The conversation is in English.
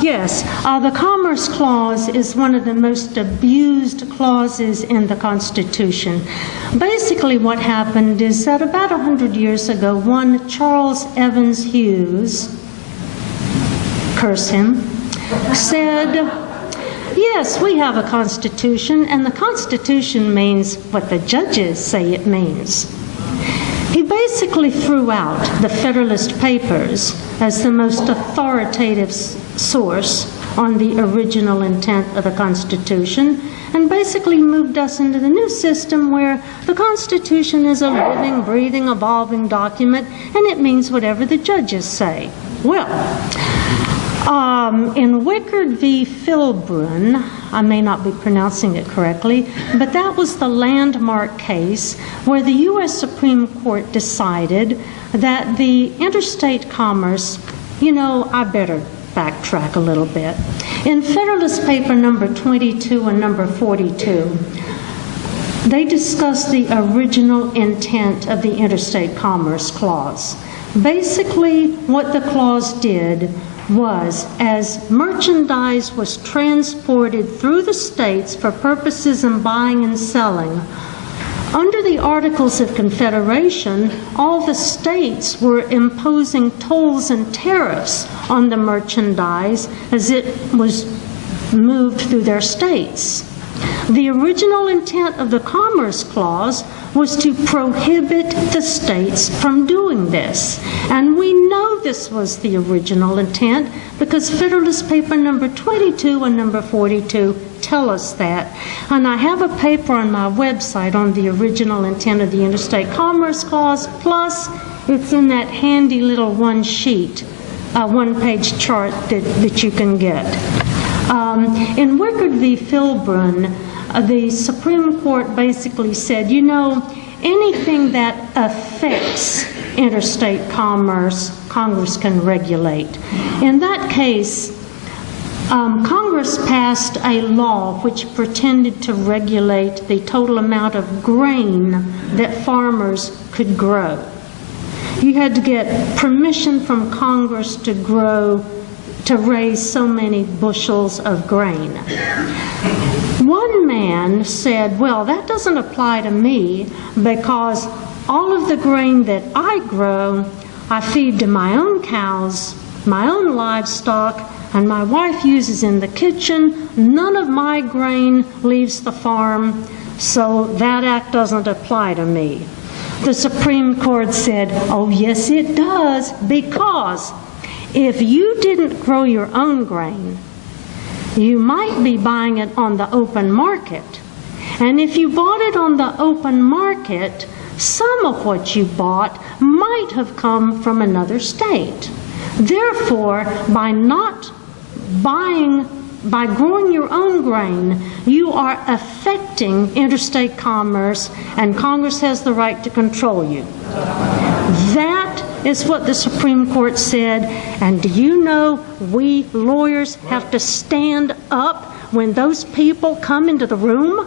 Yes, the Commerce Clause is one of the most abused clauses in the Constitution. Basically what happened is that about 100 years ago, one Charles Evans Hughes, curse him, said, yes, we have a Constitution, and the Constitution means what the judges say it means. He basically threw out the Federalist Papers as the most authoritative source on the original intent of the Constitution, and basically moved us into the new system where the Constitution is a living, breathing, evolving document, and it means whatever the judges say. Well, in Wickard v. Philbrunn, I may not be pronouncing it correctly, but that was the landmark case where the U.S. Supreme Court decided that the interstate commerce, I better backtrack a little bit. In Federalist Paper number 22 and number 42, they discussed the original intent of the Interstate Commerce Clause. Basically, what the clause did was, as merchandise was transported through the states for purposes of buying and selling, under the Articles of Confederation, all the states were imposing tolls and tariffs on the merchandise as it was moved through their states. The original intent of the Commerce Clause was to prohibit the states from doing this. And we know this was the original intent because Federalist Paper number 22 and number 42 tell us that. And I have a paper on my website on the original intent of the Interstate Commerce Clause, plus it's in that handy little one-sheet, one-page chart that you can get. In Wickard v. Philbrunn, the Supreme Court basically said, anything that affects interstate commerce, Congress can regulate. In that case, Congress passed a law which pretended to regulate the total amount of grain that farmers could grow. You had to get permission from Congress to raise so many bushels of grain. One man said, well, that doesn't apply to me because all of the grain that I grow, I feed to my own cows, my own livestock, and my wife uses in the kitchen. None of my grain leaves the farm, so that act doesn't apply to me. The Supreme Court said, oh, yes, it does, because if you didn't grow your own grain, you might be buying it on the open market. And if you bought it on the open market, some of what you bought might have come from another state. Therefore, by growing your own grain, you are affecting interstate commerce, and Congress has the right to control you. That is what the Supreme Court said, and do you know we lawyers have to stand up when those people come into the room?